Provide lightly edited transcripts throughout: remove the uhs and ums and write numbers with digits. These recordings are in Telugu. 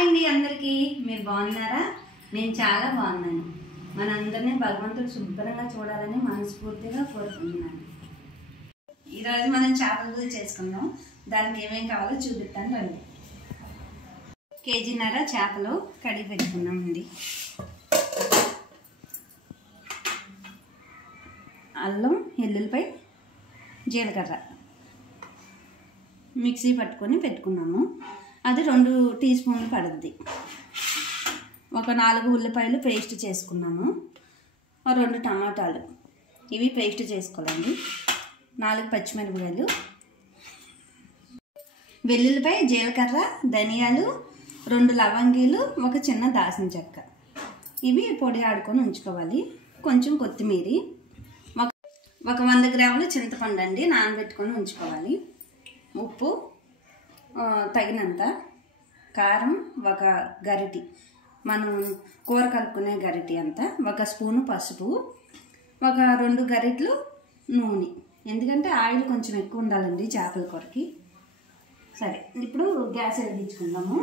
హాయ్ అండి అందరికీ. మీరు బాగున్నారా? నేను చాలా బాగున్నాను. మనందరినీ భగవంతుడు శుభ్రంగా చూడాలని మనస్ఫూర్తిగా కోరుకుంటున్నాను. ఈరోజు మనం చేపల కూర చేసుకుందాం. దానికి ఏమేం కావాలో చూపిస్తాను రండి. కేజీన్నర చేపలు కడిగి పెట్టుకున్నామండి. అల్లం, ఎల్లుల్లిపాయ, జీలకర్ర మిక్సీ పట్టుకొని పెట్టుకున్నాము. అది 2 టీ స్పూన్లు పడుద్ది. ఒక 4 ఉల్లిపాయలు పేస్ట్ చేసుకున్నాము. 2 టమాటాలు ఇవి పేస్ట్ చేసుకోవాలండి. 4 పచ్చిమిరపకాయలు, వెల్లుల్లిపాయ, జీలకర్ర, ధనియాలు, 2 లవంగీలు, ఒక చిన్న దాల్చిన చెక్క ఇవి పొడి ఆడుకొని ఉంచుకోవాలి. కొంచెం కొత్తిమీర, ఒక 100 గ్రాముల చింతపండు అండి నానబెట్టుకొని ఉంచుకోవాలి. ఉప్పు తగినంత, కారం 1 గరిటె, మనం కూర కలుపుకునే గరిటె అంత, 1 స్పూను పసుపు, 2 గరిటెలు నూనె. ఎందుకంటే ఆయిల్ కొంచెం ఎక్కువ ఉండాలండి చేపల కూరకి. సరే, ఇప్పుడు గ్యాస్ వెలిగించుకుందాము.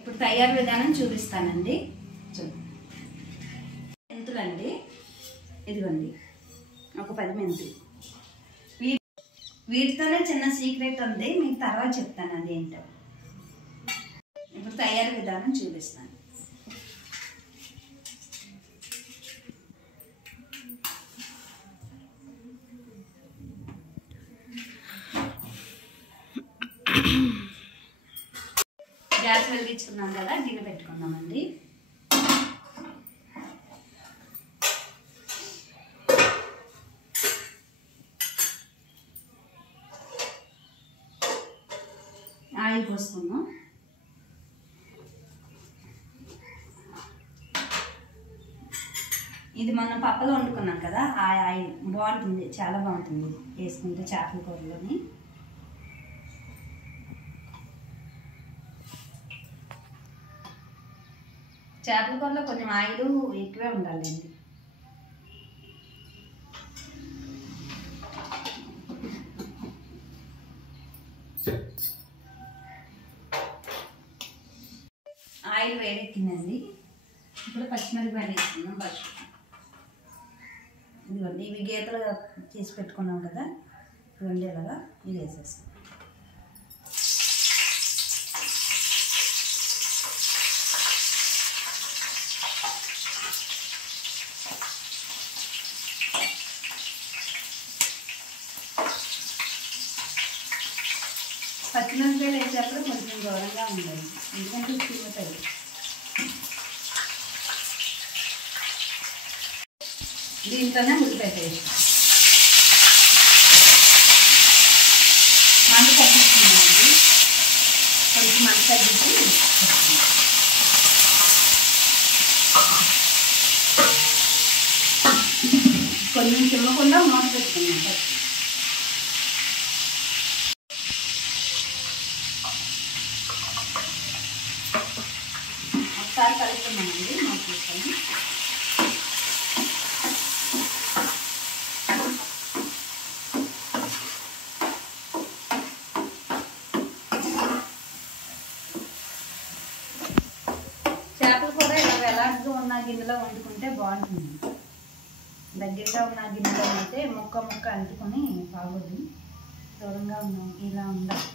ఇప్పుడు తయారు విధానం చూపిస్తానండి. మెంతులండి, ఇదిగోండి ఒక 10 మెంతులు. వీటితోనే చిన్న సీక్రెట్ ఉంది, మీకు తర్వాత చెప్తాను అదేంటో. ఇప్పుడు తయారు విధానం చూపిస్తాను. గ్యాస్ వెలిగించుకున్నాం కదా, గిన్నె పెట్టుకుందామండి. ఆయిల్ పోసుకుందాం. ఇది మనం పప్పులో వండుకున్నాం కదా, ఆ ఆయిల్ బాగుంటుంది, చాలా బాగుంటుంది వేసుకుంటే చేపల కూరలోని. చేపల కూరలో కొంచెం ఆయిల్ ఎక్కువే ఉండాలండి. ఆయిల్ వేడెక్కిందండి. ఇప్పుడు పచ్చిమిరపకాయలు వేసుకుందాం. ఫస్ట్ ఇదిగోండి, ఇవి గీతలు తీసి పెట్టుకున్నాం కదా, ఇవ్వండి ఇలాగా ఇవి వేసేస్తాం. పచ్చిమిరపకాయలు వేసేటప్పుడు కొంచెం దూరంగా ఉండాలి, ఎందుకంటే తిరుగుతాయి. దీంట్లోనే ఉల్లిపాయ పేస్ట్ మంట తగ్గిస్తున్నామండి. కొంచెం మంట తగ్గించి కొంచెం చిమ్మకుండా మూత పెట్టుకున్నాం. ఒకసారి కలుపుతున్నామండి మూత తీసుకొని. చేపలు కూడా ఇలా వెలాడుతూ ఉన్న గిన్నెలో వండుకుంటే బాగుంటుంది. దగ్గరగా ఉన్న గిన్నెలో అయితే ముక్క అంటుకొని బాగోదు. దూరంగా ఉన్నాం, ఇలా ఉండాలి.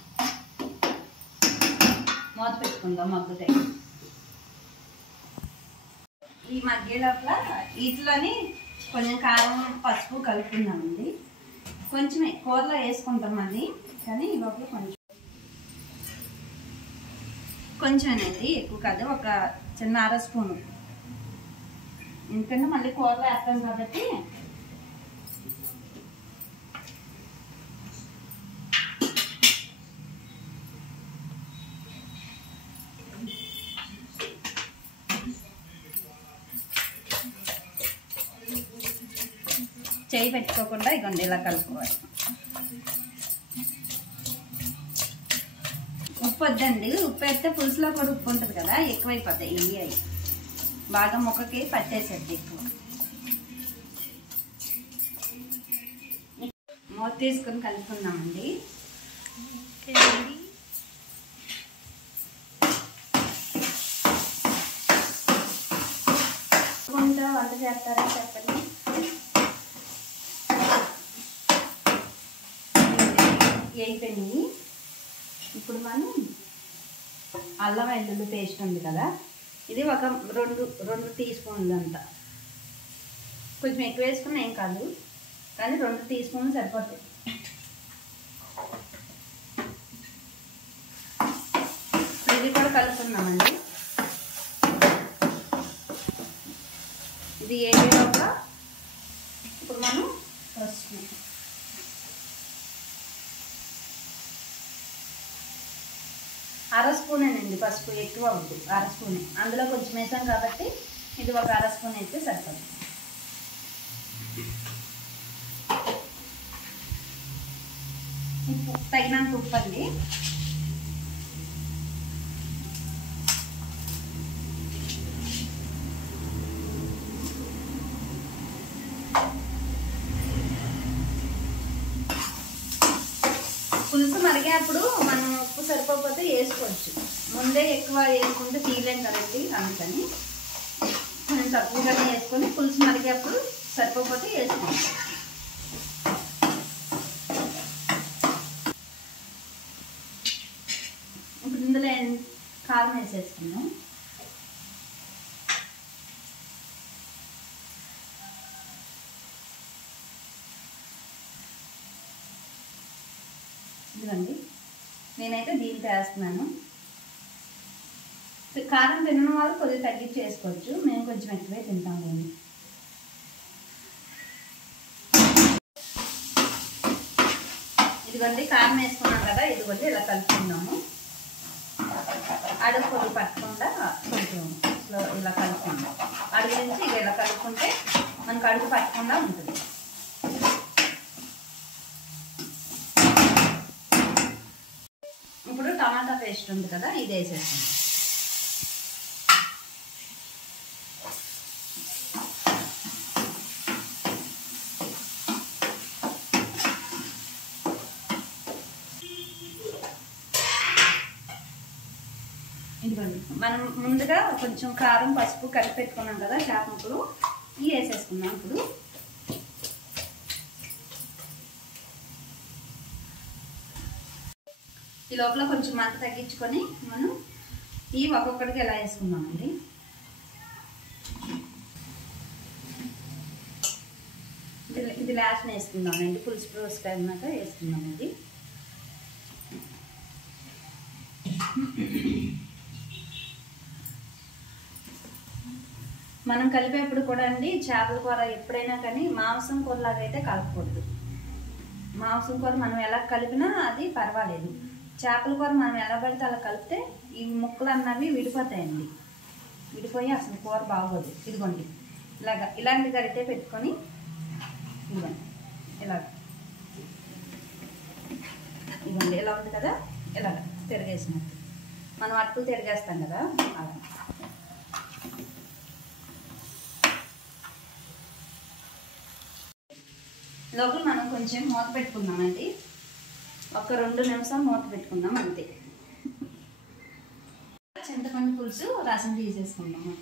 మూత పెట్టుకుందాం మగ్గుతాయి. ఈ మగ్గే లోపల వీటిలోని కొంచెం కారం, పసుపు కలుపుకుందామండి. కొంచెమే కూరలో వేసుకుంటాం అది, కానీ ఈ లోపల కొంచెమేనండి, ఎక్కువ కాదు, ఒక చిన్న 1/2 స్పూను. ఎందుకంటే మళ్ళీ కూరలో వేస్తాం కాబట్టి. చేయి పెట్టుకోకుండా ఇగోండి ఇలా కలుపుకోవాలి. ఉప్పు వద్దండి, ఉప్పు వేస్తే పులుసులో కూడా ఉప్పు ఉంటుంది కదా, ఎక్కువైపోతాయి. ఇవి అవి బాగా ముక్కకి పట్టేసేది ఎక్కువ. మూత తీసుకొని కలుపుకుందామండి. వంట చేస్తారా చెప్పండి. అయిపోయినాయి. ఇప్పుడు మనం అల్లం వెల్లుల్లి పేస్ట్ ఉంది కదా, ఇది ఒక రెండు టీ స్పూన్లు అంతా. కొంచెం ఎక్కువ వేసుకున్నా ఏం కాదు, కానీ 2 టీ స్పూన్లు సరిపోతాయి. ఇది కూడా కలుపుకున్నామండి. ఇది ఏవేలోక ఇప్పుడు మనం పసుపు, అర స్పూనేనండి పసుపు, ఎక్కువ అవుతుంది, అర స్పూనే. అందులో కొంచెం వేసాం కాబట్టి ఇది ఒక అర స్పూన్ అయితే సరిపోతుంది. ఉప్పు తగినంత ఉప్పు అండి. పులుసు మరిగేప్పుడు మనం ఉప్పు సరిపోతే వేసుకోవచ్చు. ముందే ఎక్కువ వేసుకుంటే తీయలేం కదండి, అందుకని కొంచెం తక్కువగానే వేసుకొని పులుసు మరిగేప్పుడు సరిపోతే వేసుకోవచ్చు. ఇప్పుడు ఇందులో కారం వేసేసుకున్నాం. ఇదిగండి, నేనైతే దీంట్లో వేస్తున్నాను. కారం తిన్న వాళ్ళు కొద్దిగా తగ్గించి వేసుకోవచ్చు, మేము కొంచెం ఎక్కువే తింటామండి. ఇదిగోండి కారం వేసుకున్నాం కదా, ఇదిగోండి ఇలా కలుపుకుందాము. అడుగు పొడి పట్టకుండా కొంచెం ఇలా కలుపుకుందాం. అడుగు నుంచి ఇక ఇలా కలుపుకుంటే మనకు అడుగు పట్టకుండా ఉంటుంది. ఇప్పుడు టమాటా పేస్ట్ ఉంది కదా, ఇది వేసేస్తాం. ఇదిగోండి, మనం ముందుగా కొంచెం కారం పసుపు కలిపి పెట్టుకున్నాం కదా చేప ముక్కలు, ఇవి వేసేసుకున్నాం. ఇప్పుడు ఈ లోపల కొంచెం మంట తగ్గించుకొని మనం ఈ ఒక్కొక్కడికి ఎలా వేసుకుందామండి. ఇది లాస్ట్ వేసుకుందామండి, పులుసు పులుసుగా అన్నాక వేసుకుందామండి. మనం కలిపేప్పుడు కూడా అండి, చేపల కూర ఎప్పుడైనా కానీ మాంసం కూరలాగా అయితే కలపకూడదు. మాంసం కూర మనం ఎలా కలిపినా అది పర్వాలేదు. చేపల కూర మనం ఎలా పడితే అలా కలిపితే ఈ ముక్కలు అన్నవి విడిపోతాయండి. విడిపోయి అసలు కూర బాగోదు. ఇదిగోండి ఇలాంటి గరిటె పెట్టుకొని ఇదిగోండి ఇదిగోండి ఇలా ఉంది కదా, ఇలాగ తిరిగేసినట్టు మనం అట్టులు తిరిగేస్తాం కదా అలా. లోపల మనం కొంచెం మూత పెట్టుకుందామండి. ఒక 2 నిమిషాలు మూత పెట్టుకుందాం అంతే. చింతపండు పులుసు రసం తీసేసుకుందాము.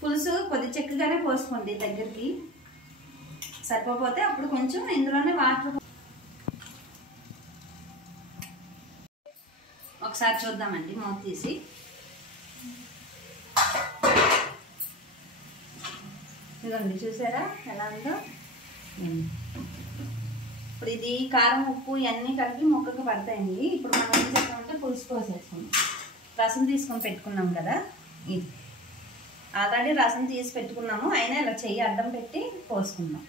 పులుసు కొద్ది చెక్కగానే పోసుకోండి, దగ్గరికి సరిపోతే అప్పుడు కొంచెం ఇందులోనే వాటర్. ఒకసారి చూద్దామండి మూత తీసి. ఇదిగోండి చూసారా ఎలా ఉందో. ఇప్పుడు ఇది కారం ఉప్పు ఇవన్నీ కలిపి ముక్కకు పడతాయండి. ఇప్పుడు మనం ఏం చేద్దామంటే పులుసు పోసేసుకుందాం. రసం తీసుకొని పెట్టుకున్నాం కదా, ఇది ఆల్రెడీ రసం తీసి పెట్టుకున్నాము, అయినా ఇలా చెయ్యి అడ్డం పెట్టి పోసుకుందాం.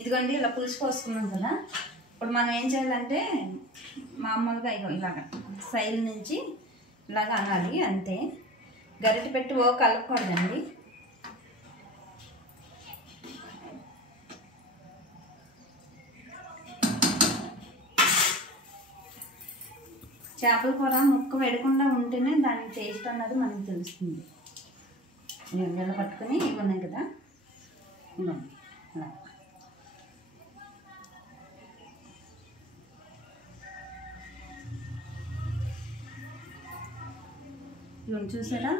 ఇదిగోండి ఇలా పులుసు పోసుకున్నాం కదా, ఇప్పుడు మనం ఏం చేయాలంటే మామూలుగా ఇలాగ సైడ్ నుంచి ఇలాగ అనాలి అంతే. గరిటె పెట్టి కలపకూడదండి. చేపల కూర ముక్క వేడకుండా ఉంటేనే దాని టేస్ట్ అన్నది మనకు తెలుస్తుంది. ఇలా పట్టుకొని ఇవి ఉన్నాయి కదా, ఇవ్వండి అలా. ఇవన్నీ చూసారా?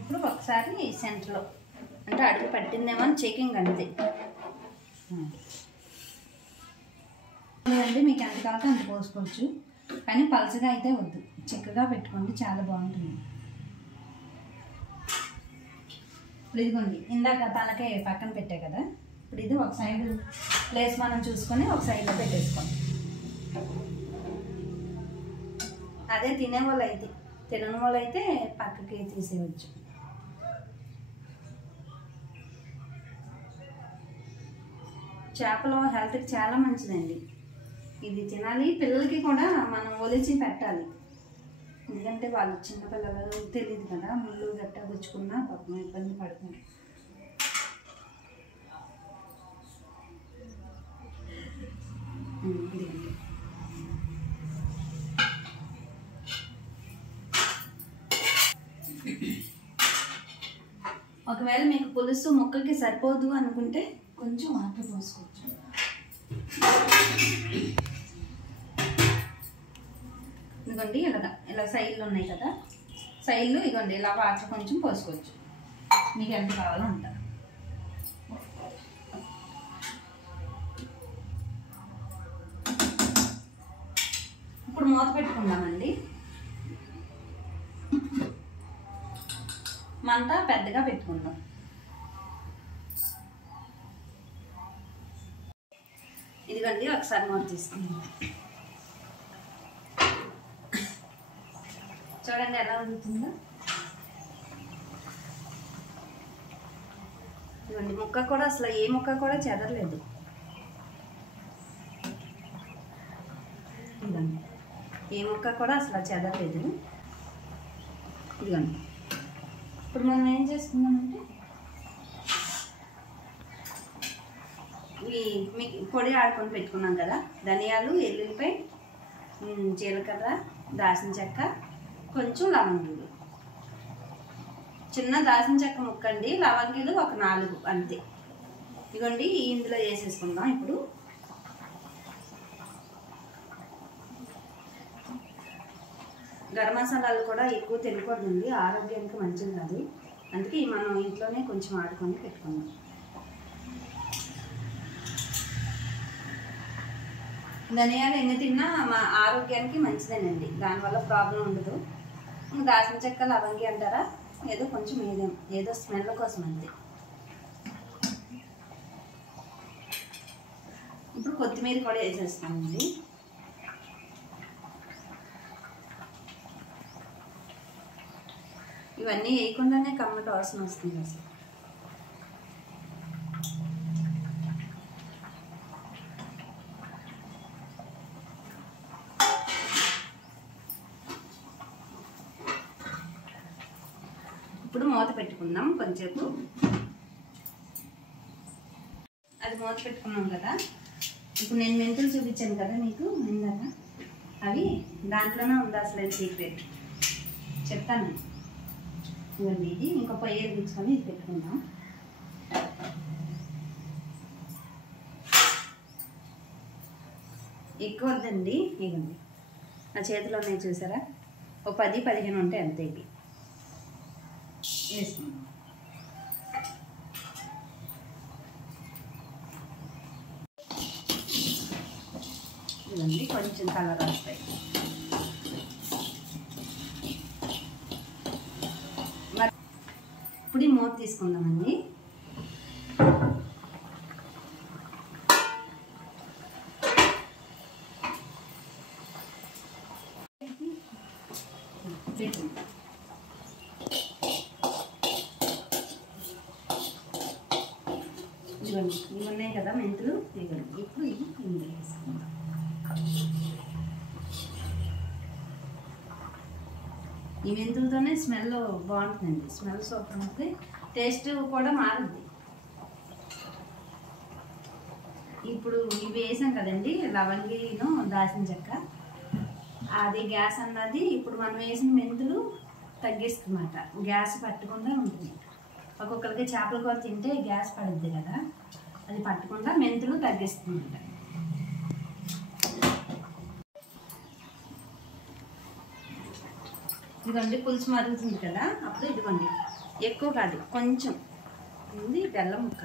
ఇప్పుడు ఒకసారి సెంటర్లో అంటే అడుగు పట్టిందేమో అని చెకింగ్ అంతే అండి. మీకు ఎంత కావాలో అంత పోసుకోవచ్చు, కానీ పలచగా అయితే వద్దు, చిక్కగా పెట్టుకోండి, చాలా బాగుంటుంది. ఇప్పుడు ఇదిగోండి, ఇందాక తలకాయ పక్కన పెట్టే కదా, ఇప్పుడు ఇది ఒక సైడ్ ప్లేస్ మనం చూసుకొని ఒక సైడ్లో పెట్టేసుకోండి. అదే తినేవాళ్ళు అయితే, తినని వాళ్ళు అయితే పక్కకి తీసేయచ్చు. చేపలు హెల్త్కి చాలా మంచిదండి, ఇది తినాలి. పిల్లలకి కూడా మనం ఒలిచి పెట్టాలి, ఎందుకంటే వాళ్ళు చిన్నపిల్లలు తెలియదు కదా, ముళ్ళు గట్ట గుచ్చుకున్నా పాపం ఇబ్బంది పడుతుంది. ఇదిగండి, ఒకవేళ మీకు పులుసు ముక్కకి సరిపోదు అనుకుంటే కొంచెం వాటర్ పోసుకోవచ్చు. ఇదిగోండి ఇలా సైడ్లు ఉన్నాయి కదా, సైడ్లు ఇదిగోండి ఇలా వాటర్ కొంచెం పోసుకోవచ్చు, మీకు ఎంత కావాలో అంత. ఇప్పుడు మూత పెట్టుకుందామండి. మంట పెద్దగా పెట్టుకుందాం. ఇదిగోండి ఒకసారి మూత తీసుకుందాం. చూడండి ఎలా ఉడుకుతుందో. ఇదిగోండి ముక్క కూడా అసలు ఏ ముక్క కూడా చెదరలేదు. ఇదిగోండి ఏ ముక్క కూడా అసలు చెదరలేదు. ఇదిగోండి ఇప్పుడు మనం ఏం చేసుకుందామంటే మీకు పొడి ఆడుకొని పెట్టుకున్నాం కదా, ధనియాలు, ఎల్లుల్లిపాయ, జీలకర్ర, దాల్చిన చెక్క, కొంచెం లవంగీలు, చిన్న దాల్చిన చెక్క ముక్కండి, లవంగీలు ఒక 4 అంతే. ఇదిగోండి ఇందులో వేసేసుకుందాం. ఇప్పుడు గరం మసాలాలు కూడా ఎక్కువ తినకూడదండి, ఆరోగ్యానికి మంచిది కాదు, అందుకే మనం ఇంట్లోనే కొంచెం ఆడుకొని పెట్టుకుందాం. ధనియాలు ఎన్ని తిన్నా మా ఆరోగ్యానికి మంచిదేనండి, దానివల్ల ప్రాబ్లం ఉండదు. దాల్చిన చెక్క, లవంగి అంటారా, ఏదో కొంచెం ఏదో స్మెల్ కోసం అంతే. ఇప్పుడు కొత్తిమీర కూడా వేసేస్తామండి. ఇవన్నీ వేయకుండానే కమ్మటి వాసన వస్తుంది అసలు. ఇప్పుడు మూత పెట్టుకుందాం కొంచెంసేపు. అది మూత పెట్టుకున్నాం కదా, ఇప్పుడు నేను మెంతులు చూపించాను కదా మీకు ఇందాక, అవి దాంట్లోనే ఉంది అసలు సీక్రెట్, చెప్తాను. ఇవన్నీ ఇది ఇంకా పొయ్యి వెలిగించుకొని ఇది పెట్టుకుందాం. ఎక్కువ వద్దండి, ఇవ్వండి నా చేతిలో ఉన్నాయి చూసారా, ఓ 10-15 ఉంటాయి అంతే. ఇవి వేసుకుందాం. ఇవన్నీ కొంచెం కలర్ వస్తాయి. ఇప్పుడు ఈ మూత తీసుకుందామండి. ఇవన్నీ ఇవి ఉన్నాయి కదా మెంతులు, ఇవ్వండి. ఇప్పుడు ఇవి ఇందులో వేసుకుందాం. ఈ మెంతులతోనే స్మెల్ బాగుంటుందండి, స్మెల్ సూపర్ ఉంటుంది, టేస్ట్ కూడా మారుద్ది. ఇప్పుడు ఇవి వేసాం కదండి, లవంగిను దాల్చిన చెక్క, అది గ్యాస్ అన్నది ఇప్పుడు మనం వేసిన మెంతులు తగ్గిస్తుందన్నమాట, గ్యాస్ పట్టకుండా ఉంటుంది. ఒక్కొక్కరికి చేపల కూర తింటే గ్యాస్ పడుద్ది కదా, అది పట్టకుండా మెంతులు తగ్గిస్తుందన్నమాట. ఇదిగోండి పులుసు మరుగుతుంది కదా, అప్పుడు ఇదిగోండి ఎక్కువ కాదు కొంచెం ఉంది బెల్లం ముక్క.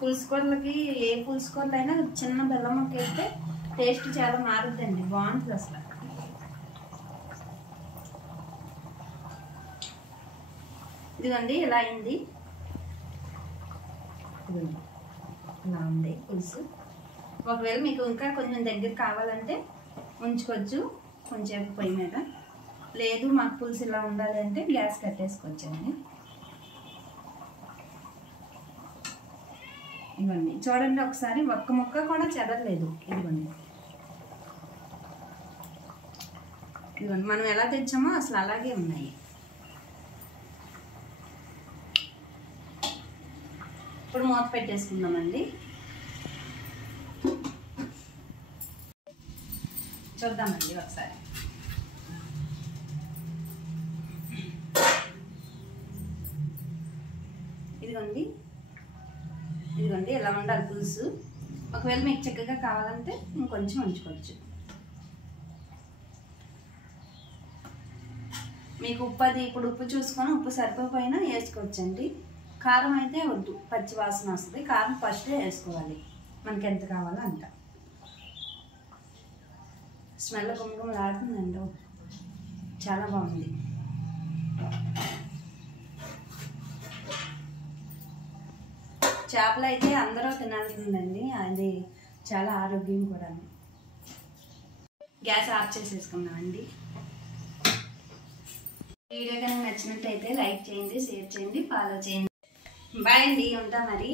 పులుసు కూరలకి ఏ పులుసు కూరలు అయినా చిన్న బెల్లం ముక్క వేస్తే టేస్ట్ చాలా మారుద్దండి, బాగుంటుంది అసలు. ఇదిగోండి ఇలా అయింది, ఇలా ఉంది పులుసు. ఒకవేళ మీకు ఇంకా కొంచెం దగ్గర కావాలంటే ఉంచుకోవచ్చు కొంచెం పొయ్యి మీద, లేదు మాకు పులుసు ఇలా ఉండాలి అంటే గ్యాస్ కట్టేసుకోవచ్చండి. ఇవ్వండి చూడండి ఒకసారి, ఒక్క ముక్క కూడా చెదరలేదు. ఇదిగోండి ఇదిగోండి మనం ఎలా తెచ్చామో అసలు అలాగే ఉన్నాయి. ఇప్పుడు మూత పెట్టేసుకుందామండి, చూద్దామండి ఒకసారి. ఇదిగోండి ఇదిగోండి ఇలా ఉండాలి పులుసు. ఒకవేళ మీకు చక్కగా కావాలంటే ఇంకొంచెం ఉంచుకోవచ్చు. మీకు ఉప్పు అది ఇప్పుడు ఉప్పు చూసుకొని ఉప్పు సరిపోయినా వేసుకోవచ్చండి. కారం అయితే వద్దు, పచ్చి వాసన వస్తుంది. కారం ఫస్టే వేసుకోవాలి మనకి ఎంత కావాలో అంత. స్మెల్ గుమగుమలాడుతుందండి, చాలా బాగుంది. చేపలు అయితే అందరూ తినాల్సిందండి, అది చాలా ఆరోగ్యం కూడా. Gas off చేసేసుకుందామండి. వీడియో కనుక నచ్చినట్టయితే లైక్ చేయండి, షేర్ చేయండి, ఫాలో చేయండి. బాయ్ అండి, ఉంటా మరి.